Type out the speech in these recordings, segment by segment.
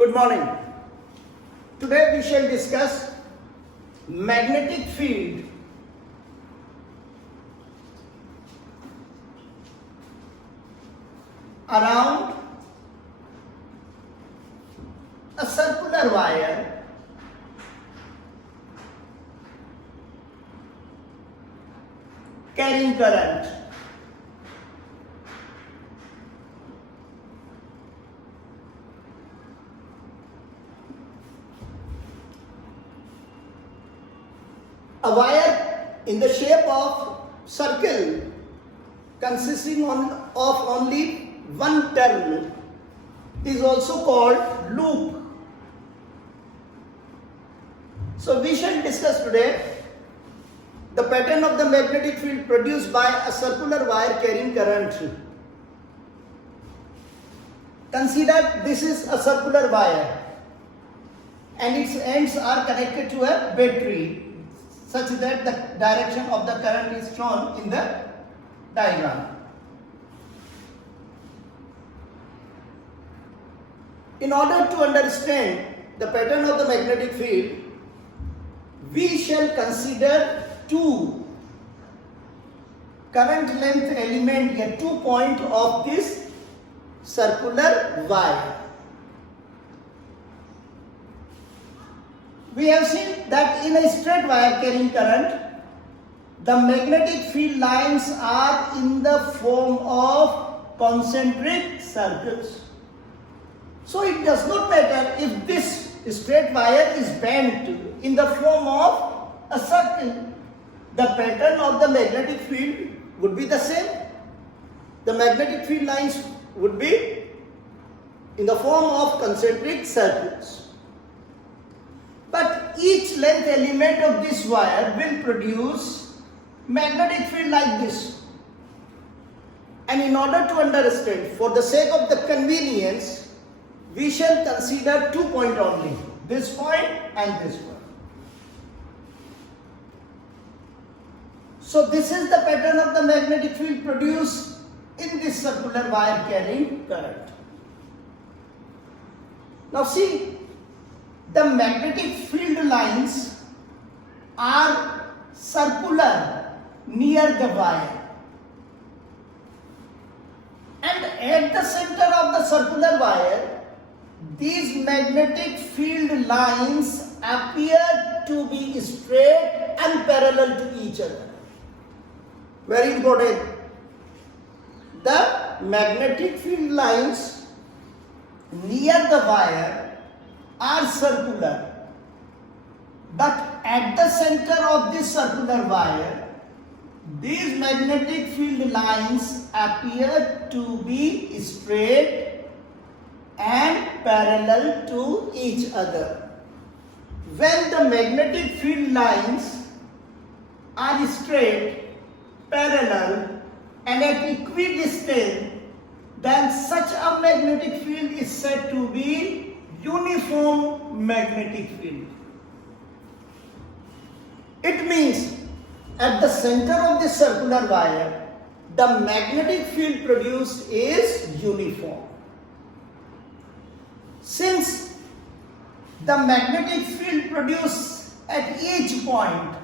Good morning. Today we shall discuss magnetic field around a circular wire carrying current. A wire in the shape of circle consisting of only one turn is also called loop. So we shall discuss today the pattern of the magnetic field produced by a circular wire carrying current. Consider this is a circular wire and its ends are connected to a battery such that the direction of the current is shown in the diagram. In order to understand the pattern of the magnetic field, we shall consider two current length element at 2 points of this circular wire. We have seen that in a straight wire carrying current, the magnetic field lines are in the form of concentric circles. So it does not matter if this straight wire is bent in the form of a circle. The pattern of the magnetic field would be the same. The magnetic field lines would be in the form of concentric circles. But each length element of this wire will produce magnetic field like this. And in order to understand, for the sake of the convenience, we shall consider 2 points only, this point and this point. So this is the pattern of the magnetic field produced in this circular wire carrying current. Now see, the magnetic field lines are circular near the wire, and at the center of the circular wire, these magnetic field lines appear to be straight and parallel to each other. Very important. The magnetic field lines near the wire are circular, but at the center of this circular wire, these magnetic field lines appear to be straight and parallel to each other. When the magnetic field lines are straight, parallel and at equidistant, then such a magnetic field is said to be uniform magnetic field. It means at the center of this circular wire, the magnetic field produced is uniform. Since the magnetic field produced at each point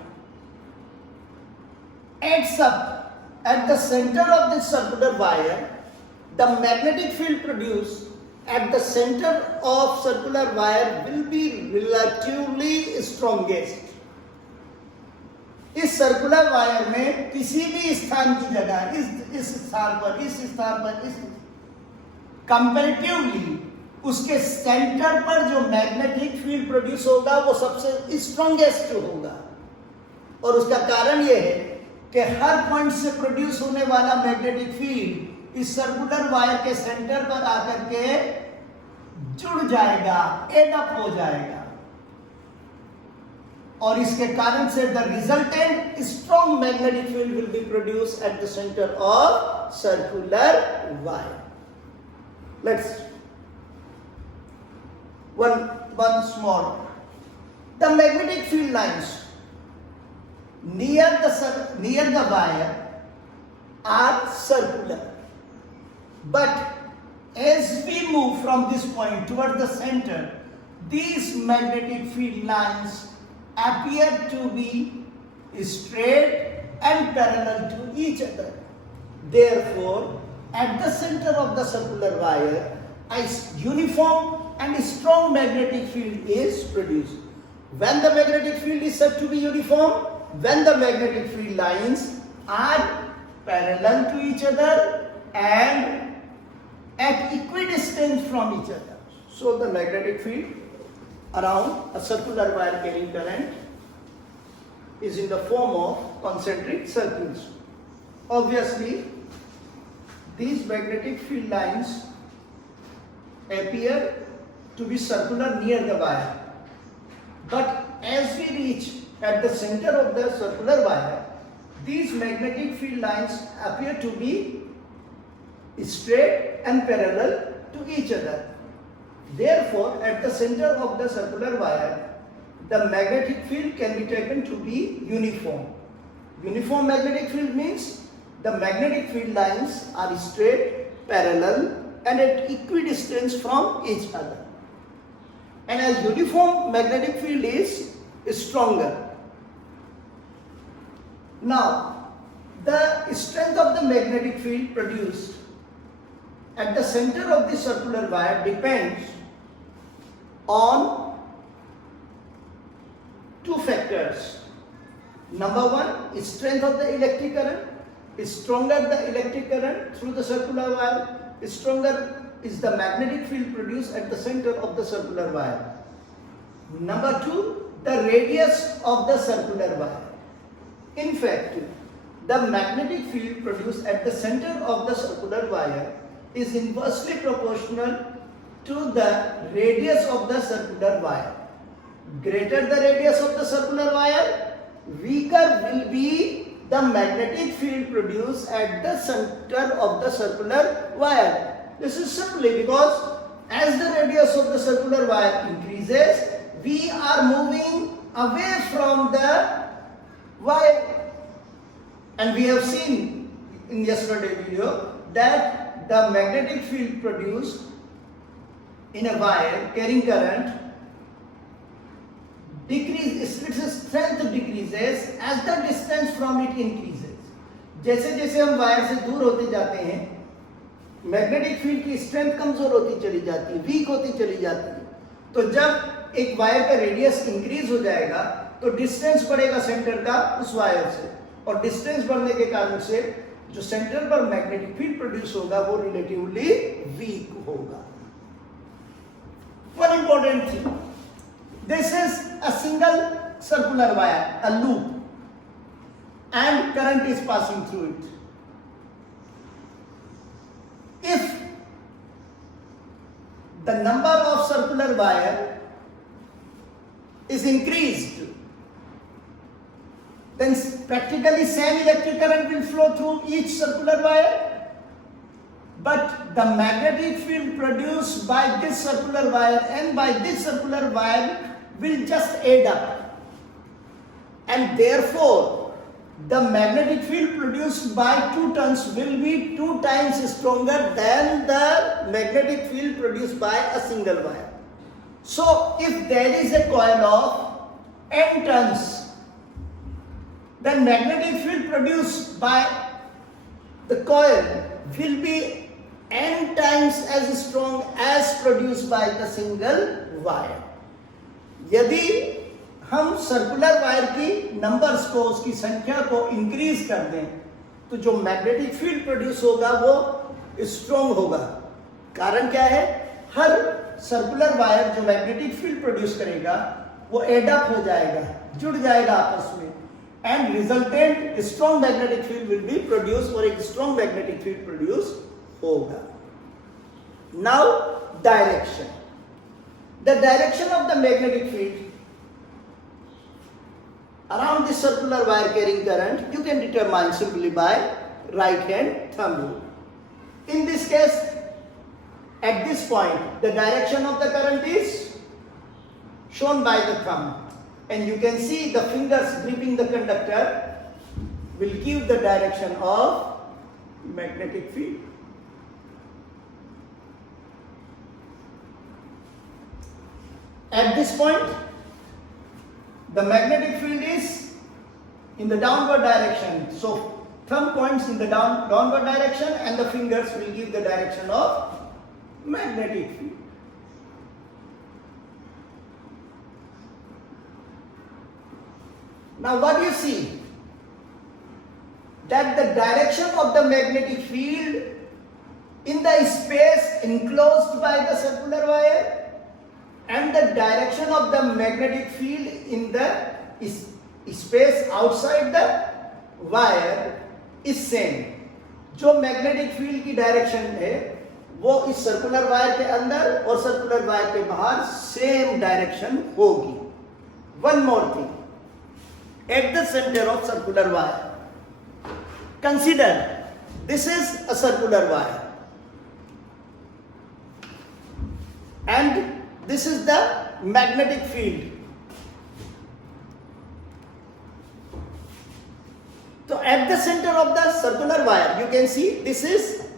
adds up at the center of this circular wire, the magnetic field produced at the center of circular wire will be relatively strongest. इस circular wire में किसी भी स्थान की जगह इस स्थान पर, इस स्थान पर, इस कंपैरेटिवली उसके सेंटर पर जो मैग्नेटिक फील्ड प्रोड्यूस होगा वो सबसे स्ट्रॉन्गेस्ट होगा। और उसका कारण ये है कि हर पॉइंट से प्रोड्यूस होने वाला मैग्नेटिक फील्ड इस सर्कुलर वायर के सेंटर पर आकर के जुड़ जाएगा, एड अप हो जाएगा, और इसके कारण से the resultant strong magnetic field will be produce at the centre of circular wire. Let's once more. The magnetic field lines near the wire are circular, but as we move from this point toward the center, these magnetic field lines appear to be straight and parallel to each other. Therefore, at the center of the circular wire, a uniform and strong magnetic field is produced. When the magnetic field is said to be uniform, when the magnetic field lines are parallel to each other and at equidistance from each other. So the magnetic field around a circular wire carrying current is in the form of concentric circles. Obviously, these magnetic field lines appear to be circular near the wire. But as we reach at the center of the circular wire, these magnetic field lines appear to be straight and parallel to each other. Therefore, at the center of the circular wire, the magnetic field can be taken to be uniform. Uniform magnetic field means the magnetic field lines are straight, parallel, and at equidistance from each other. And as uniform magnetic field is stronger. Now, the strength of the magnetic field produced at the center of the circular wire depends on two factors. Number one is strength of the electric current. Stronger the electric current through the circular wire, stronger is the magnetic field produced at the center of the circular wire. Number two, the radius of the circular wire. In fact, the magnetic field produced at the center of the circular wire is inversely proportional to the radius of the circular wire. Greater the radius of the circular wire, weaker will be the magnetic field produced at the center of the circular wire. This is simply because as the radius of the circular wire increases, we are moving away from the wire. And we have seen in yesterday's video that the magnetic field produced in a wire carrying current its strength decreases as the distance from it increases. जैसे जैसे हम wire से दूर होते जाते हैं, magnetic field की strength कमजोर होती चली जाती है, वीक होती चली जाती है. तो जब एक वायर का रेडियस इंक्रीज हो जाएगा तो डिस्टेंस बढ़ेगा सेंटर का उस वायर से, और डिस्टेंस बढ़ने के कारण से जो सेंटर पर मैग्नेटिक फील्ड प्रोड्यूस होगा वो रिलेटिवली वीक होगा. One important thing, this is a single circular wire, a loop, and current is passing through it. If the number of circular wire is increased, then practically same electric current will flow through each circular wire, but the magnetic field produced by this circular wire and by this circular wire will just add up, and therefore the magnetic field produced by two turns will be 2 times stronger than the magnetic field produced by a single wire. So if there is a coil of n turns, then magnetic field produced by the coil will be n times as strong as produced by the single wire. यदि हम circular wire की numbers को, उसकी संख्या को increase कर दें तो जो मैग्नेटिक फील्ड प्रोड्यूस होगा वो स्ट्रॉन्ग होगा. कारण क्या है? हर सर्कुलर वायर जो मैग्नेटिक फील्ड प्रोड्यूस करेगा वो एड अप हो जाएगा, जुड़ जाएगा आपस में, and resultant strong magnetic field will be produce, और एक स्ट्रॉन्ग मैग्नेटिक फील्ड प्रोड्यूस होगा. Now direction. The direction of the magnetic field around the circular wire carrying current you can determine simply by right hand thumb rule. In this case, at this point, the direction of the current is shown by the thumb, and you can see the fingers gripping the conductor will give the direction of magnetic field. At this point, the magnetic field is in the downward direction. So thumb points in the downward direction and the fingers will give the direction of magnetic field. Now what do you see? That the direction of the magnetic field in the space enclosed by the circular wire and the direction of the magnetic field in the space outside the wire is same. जो magnetic field की direction है वो इस circular wire के अंदर और circular wire के बाहर सेम डायरेक्शन होगी. One more thing, at the center of circular wire, consider this is a circular wire and this is the magnetic field. So at the center of the circular wire you can see this is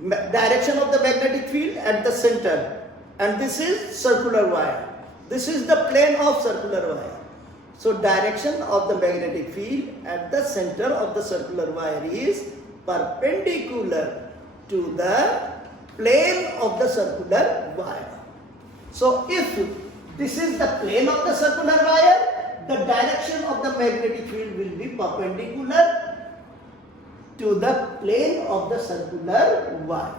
direction of the magnetic field at the center and this is circular wire. This is the plane of circular wire. So direction of the magnetic field at the center of the circular wire is perpendicular to the plane of the circular wire. So if this is the plane of the circular wire, the direction of the magnetic field will be perpendicular to the plane of the circular wire.